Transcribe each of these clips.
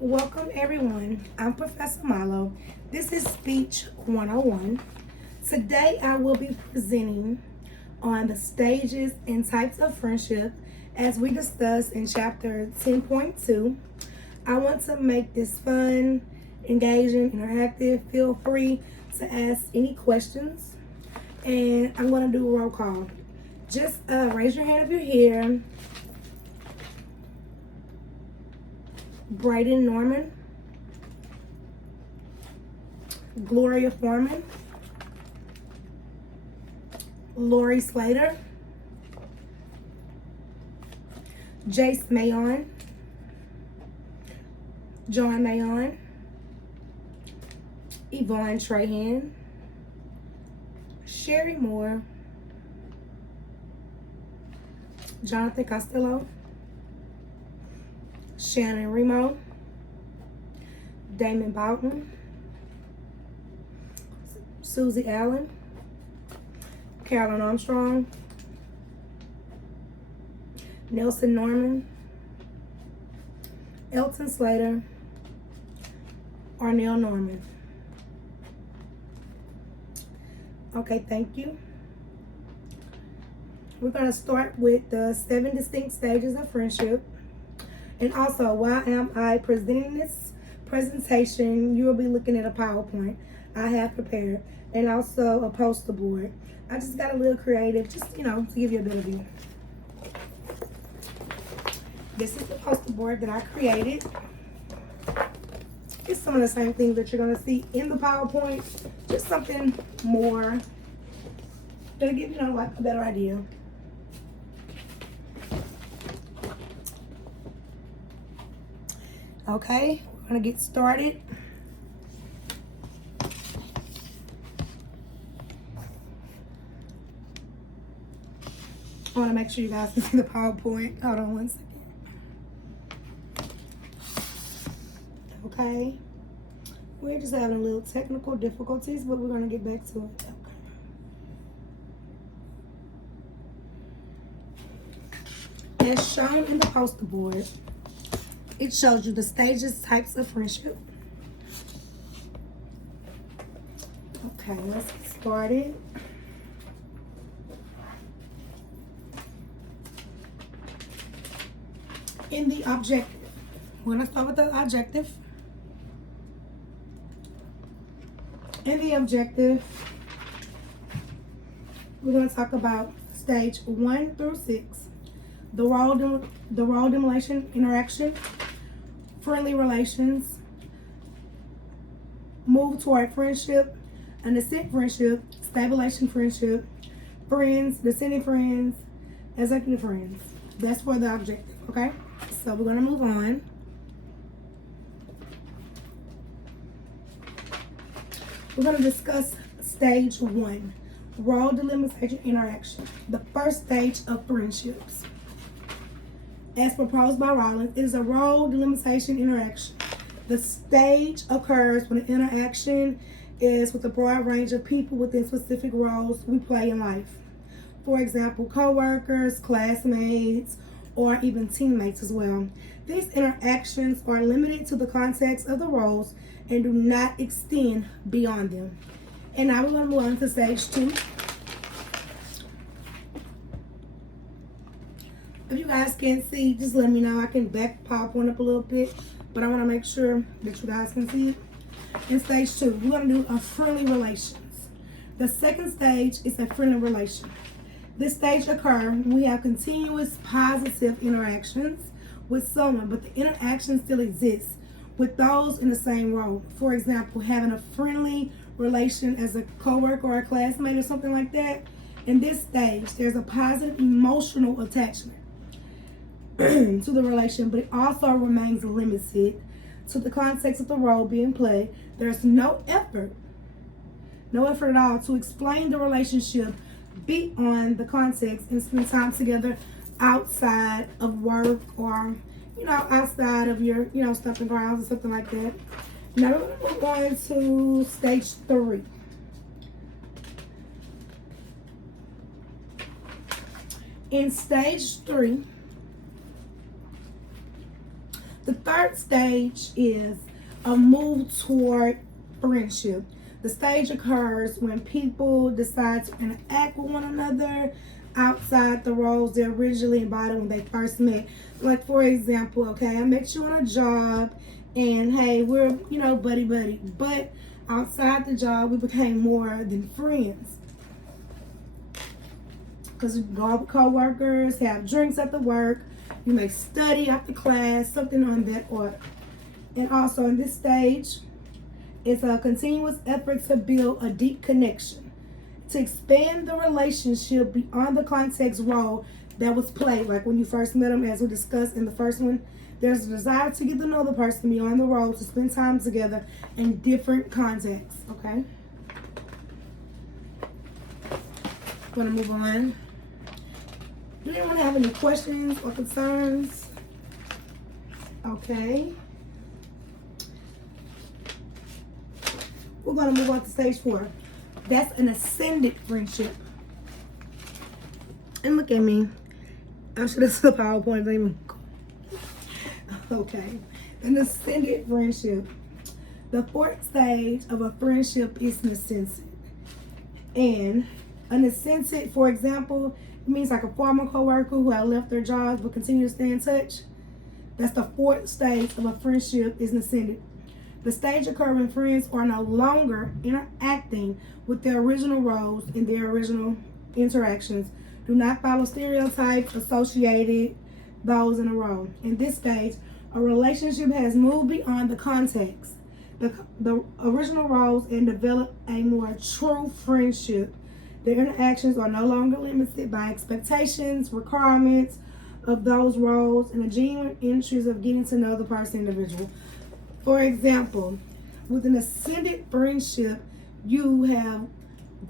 Welcome everyone. I'm Professor Milo. This is Speech 101. Today I will be presenting on the stages and types of friendship as we discussed in chapter 10.2. I want to make this fun, engaging, interactive. Feel free to ask any questions. And I'm going to do a roll call. Just raise your hand if you're here. Braden Norman, Gloria Foreman, Lori Slater, Jace Mayon, John Mayon, Yvonne Trahan, Sherry Moore, Jonathan Costello, Shannon Remo, Damon Boughton, Susie Allen, Carolyn Armstrong, Nelson Norman, Elton Slater, Arnell Norman. Okay, thank you. We're going to start with the 7 distinct stages of friendship. And also, why am I presenting this presentation? You will be looking at a PowerPoint I have prepared and also a poster board. I just got a little creative, just, to give you a better view. This is the poster board that I created. It's some of the same things that you're going to see in the PowerPoint, just something more to give you, like a better idea. Okay, we're gonna get started. I wanna make sure you guys can see the PowerPoint. Hold on one second. Okay, we're just having a little technical difficulties, but we're gonna get back to it. Okay. As shown in the poster board, it shows you the stages, types of friendship. Okay, let's get started. In the objective, we're going to start with the objective. In the objective, we're going to talk about stage 1 through 6, the role demolition interaction, friendly relations, move toward friendship, an ascent friendship, stabilization friendship, friends, descending friends, executive friends. That's for the objective, okay? So we're gonna move on. We're gonna discuss stage 1, role delimitation interaction, the first stage of friendships. As proposed by Rollins, it is a role delimitation interaction. The stage occurs when the interaction is with a broad range of people within specific roles we play in life. For example, co-workers, classmates, or even teammates as well. These interactions are limited to the context of the roles and do not extend beyond them. And now we're going to move on to stage 2. If you guys can't see, just let me know. I can back PowerPoint up a little bit, but I want to make sure that you guys can see it. In stage 2, we're going to do a friendly relations. The second stage is a friendly relation. This stage occurs when we have continuous positive interactions with someone, but the interaction still exists with those in the same role. For example, having a friendly relation as a coworker or a classmate or something like that. In this stage, there's a positive emotional attachment to the relation, but it also remains limited to the context of the role being played. There's no effort at all to explain the relationship beyond the context and spend time together outside of work or, outside of your, stomping grounds or something like that. Now we're going to stage 3. In stage 3, The third stage is a move toward friendship. The stage occurs when people decide to interact with one another outside the roles they originally embodied when they first met. Like, for example, okay, I met you on a job and hey, we're, buddy buddy. But outside the job, we became more than friends. Because you go out with co-workers, have drinks after work, you may study after class, something on that order. And also in this stage, it's a continuous effort to build a deep connection, to expand the relationship beyond the context role that was played. Like when you first met them, as we discussed in the first one, there's a desire to get to know the person beyond the role, to spend time together in different contexts, okay? I'm gonna move on. Do anyone have any questions or concerns? Okay. We're going to move on to stage 4. That's an ascended friendship. And look at me. I should have said PowerPoint. Okay. An ascended friendship. The fourth stage of a friendship is an ascended. And an ascended, for example, it means like a former coworker who had left their jobs but continue to stay in touch. That's the fourth stage of a friendship, is an ascended. The stage occurs when friends are no longer interacting with their original roles in their original interactions. Do not follow stereotypes associated those in a role. In this stage, a relationship has moved beyond the context, the original roles, and developed a more true friendship. Their interactions are no longer limited by expectations, requirements of those roles, and a genuine interest of getting to know the person individual. For example, with an ascended friendship, you have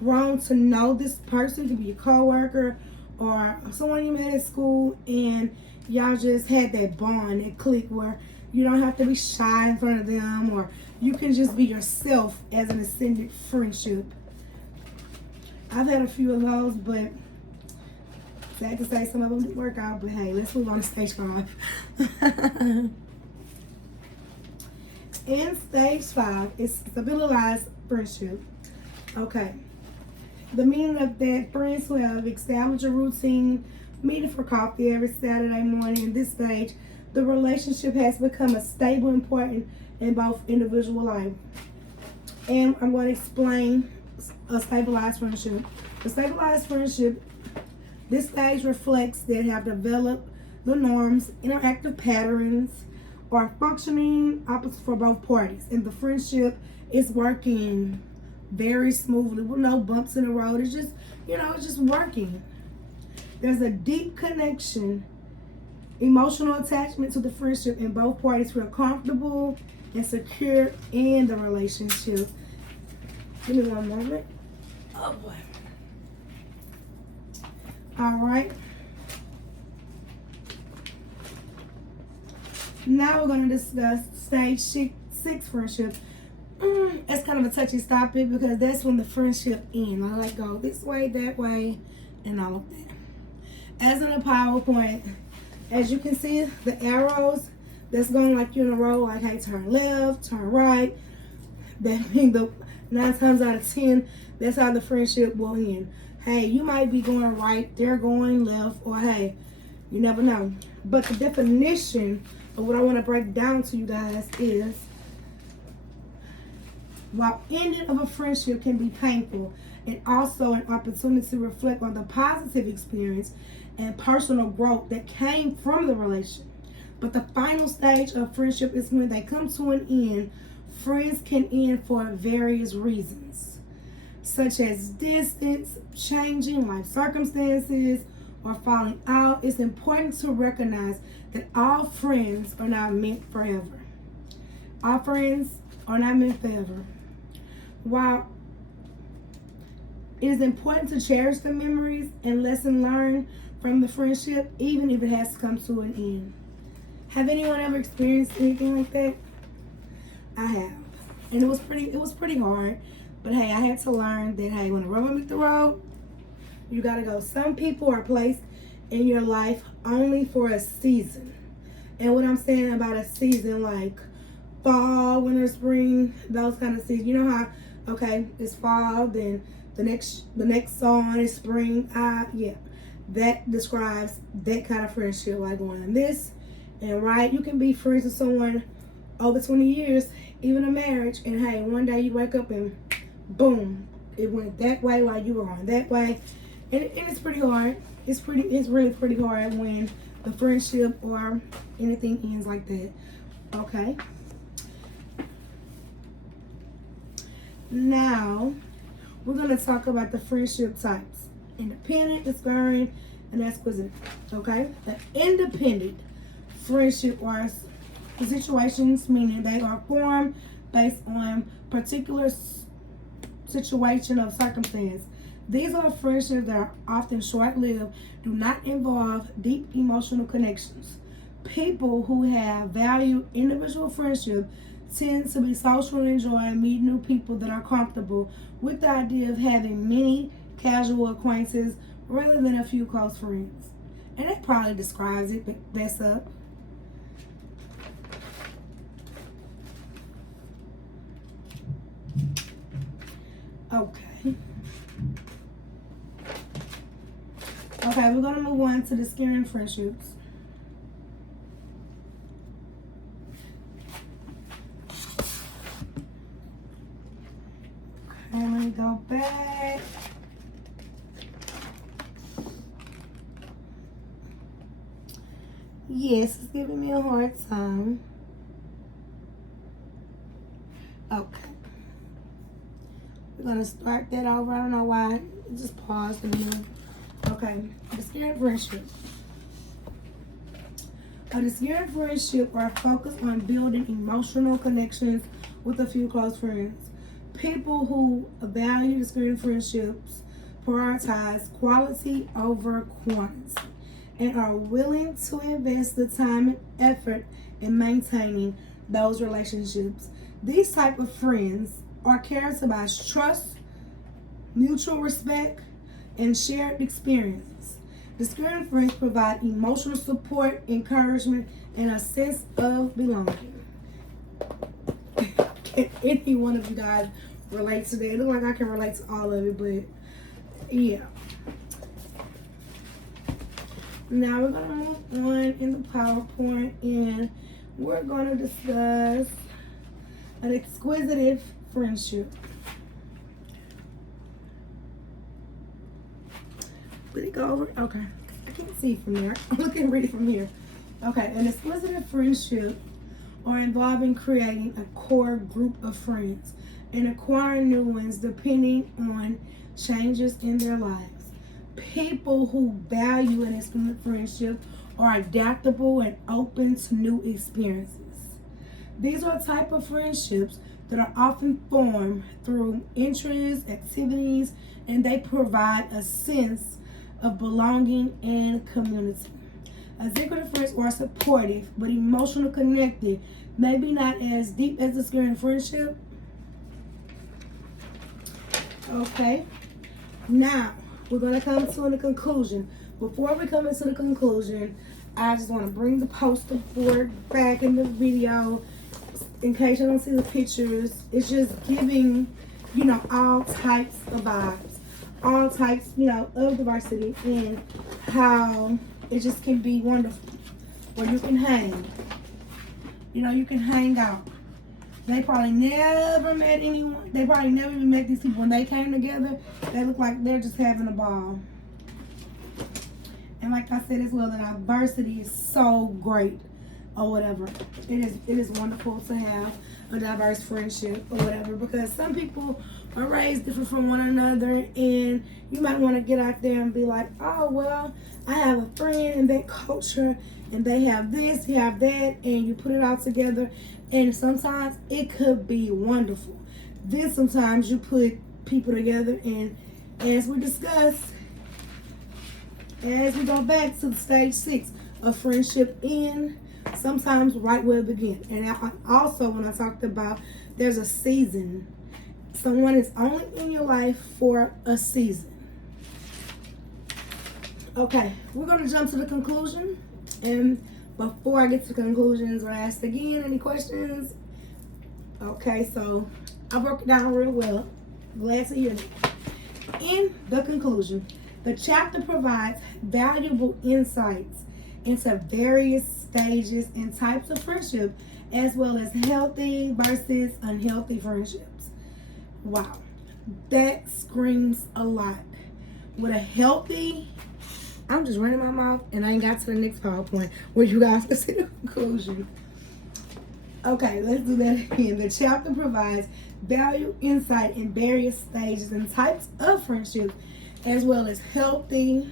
grown to know this person, to be a coworker or someone you met at school, and y'all just had that bond, that click where you don't have to be shy in front of them, or you can just be yourself as an ascended friendship. I've had a few of those, but sad to say some of them didn't work out, but hey, let's move on to stage 5. In stage 5 is stabilized friendship. Okay. The meaning of that, friends who have established a routine, meeting for coffee every Saturday morning. In this stage, the relationship has become a stable and important in both individual life. And I'm going to explain a stabilized friendship. The stabilized friendship, this stage reflects that have developed the norms, interactive patterns, or functioning opposite for both parties. And the friendship is working very smoothly with no bumps in the road. It's just, it's just working. There's a deep connection, emotional attachment to the friendship, and both parties feel comfortable and secure in the relationship. Give me one moment. Oh boy. All right. Now we're going to discuss stage 6 friendship. It's kind of a touchy topic because that's when the friendship ends. I like go this way, that way, and all of that. As in a PowerPoint, as you can see, the arrows that's going like you in a row, like hey, turn left, turn right. That means the 9 times out of 10, that's how the friendship will end. Hey, you might be going right, they're going left, or hey, you never know. But the definition of what I want to break down to you guys is, while ending of a friendship can be painful, and also an opportunity to reflect on the positive experience and personal growth that came from the relationship. But the final stage of friendship is when they come to an end. Friends can end for various reasons, such as distance, changing life circumstances, or falling out. It's important to recognize that all friends are not meant forever. All friends are not meant forever. While it is important to cherish the memories and lesson learned from the friendship, even if it has to come to an end. Have anyone ever experienced anything like that? I have. And it was pretty hard. But hey, I had to learn that hey, when the rubber meets the road, you gotta go. Some people are placed in your life only for a season. And what I'm saying about a season like fall, winter, spring, those kind of seasons. You know how, okay, it's fall, then the next song is spring. Yeah, that describes that kind of friendship, like going on this. And right, you can be friends with someone over 20 years, even a marriage, and hey, one day you wake up and boom, it went that way while you were going that way. And it's pretty hard. It's really pretty hard when the friendship or anything ends like that. Okay. Now, we're going to talk about the friendship types. Independent, discouraging, and exquisite. Okay? The independent friendship are situations, meaning they are formed based on particular situation of circumstance. These are friendships that are often short-lived, do not involve deep emotional connections. People who have valued individual friendship tend to be social and enjoy meeting new people that are comfortable with the idea of having many casual acquaintances rather than a few close friends. And that probably describes it best up. Okay. Okay, we're going to move on to the scaring friendships. Okay, let me go back. Yes, it's giving me a hard time. Okay. We're going to start that over. I don't know why. It just paused in the middle. Okay. The scared friendship. The scared friendship are focused on building emotional connections with a few close friends. People who value the scared friendships prioritize quality over quantity and are willing to invest the time and effort in maintaining those relationships. These type of friends are characterized by trust, mutual respect, and shared experiences. The scared friends provide emotional support, encouragement, and a sense of belonging. Can any one of you guys relate to that? It looks like I can relate to all of it, but yeah. Now we're going to move on in the PowerPoint, and we're going to discuss an exquisite friendship. Did it go over? Okay. I can't see from there. I'm looking at it from here. Okay. An exquisite friendship are involving creating a core group of friends and acquiring new ones depending on changes in their lives. People who value an exquisite friendship are adaptable and open to new experiences. These are a type of friendships that are often formed through interests, activities, and they provide a sense of belonging and community. Executive friends are supportive but emotionally connected, maybe not as deep as a scaring friendship. Okay, now we're going to come to the conclusion. Before we come into the conclusion, I just want to bring the poster board back in the video in case you don't see the pictures. It's just giving, all types of vibes, all types, of diversity, and how it just can be wonderful. Where you can hang, you can hang out. They probably never met anyone. They probably never even met these people. When they came together, they look like they're just having a ball. And like I said as well, the diversity is so great, or whatever. It is wonderful to have a diverse friendship or whatever, because some people are raised different from one another, and you might want to get out there and be like, oh well, I have a friend in that culture and they have this, you have that, and you put it all together, and sometimes it could be wonderful. Then sometimes you put people together, and as we discussed, as we go back to the stage 6 of friendship end, sometimes right where it begins. And also when I talked about there's a season, someone is only in your life for a season. Okay, we're going to jump to the conclusion. And before I get to conclusions or ask again any questions. Okay, so I broke it down real well. Glad to hear that. In the conclusion, the chapter provides valuable insights into various stages and types of friendship, as well as healthy versus unhealthy friendships. Wow, that screams a lot. With a healthy, I'm just running my mouth and I ain't got to the next PowerPoint where you guys can see the conclusion. Okay, let's do that again. The chapter provides value, insight in various stages and types of friendships, as well as healthy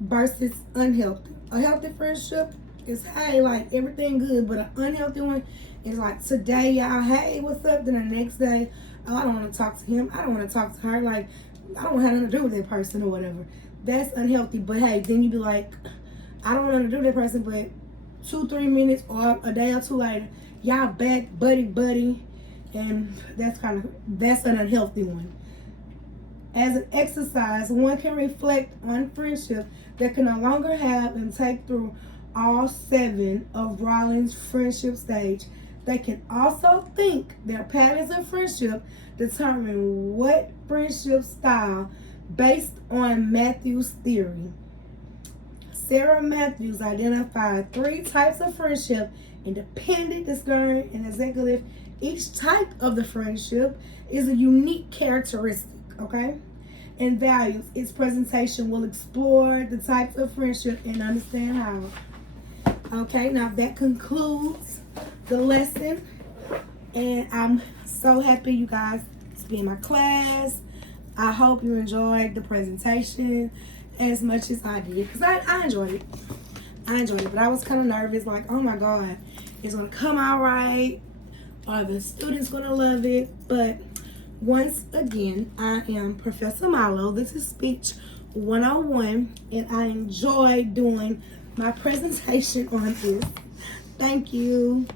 versus unhealthy. A healthy friendship is, hey, like everything good, but an unhealthy one is like today, y'all, hey, what's up? Then the next day, oh, I don't want to talk to him. I don't want to talk to her. Like, I don't have nothing to do with that person or whatever. That's unhealthy. But hey, then you be like, I don't want nothing to do with that person, but 2-3 minutes or a day or two later, y'all back buddy, and that's an unhealthy one. As an exercise, one can reflect on friendship that can no longer have and take through all 7 of Rollins' friendship stage. They can also think their patterns of friendship determine what friendship style based on Matthews' theory. Sarah Matthews identified 3 types of friendship: independent, discerning, and executive. Each type of the friendship is a unique characteristic, okay? And values. Its presentation will explore the types of friendship and understand how. Okay, now that concludes the lesson. And I'm so happy you guys to be in my class. I hope you enjoyed the presentation as much as I did, because I enjoyed it. But I was kind of nervous, like, oh my God, it's going to come out right. Are the students going to love it? But once again, I am Professor Milo. This is Speech 101, and I enjoy doing my presentation on this. Thank you.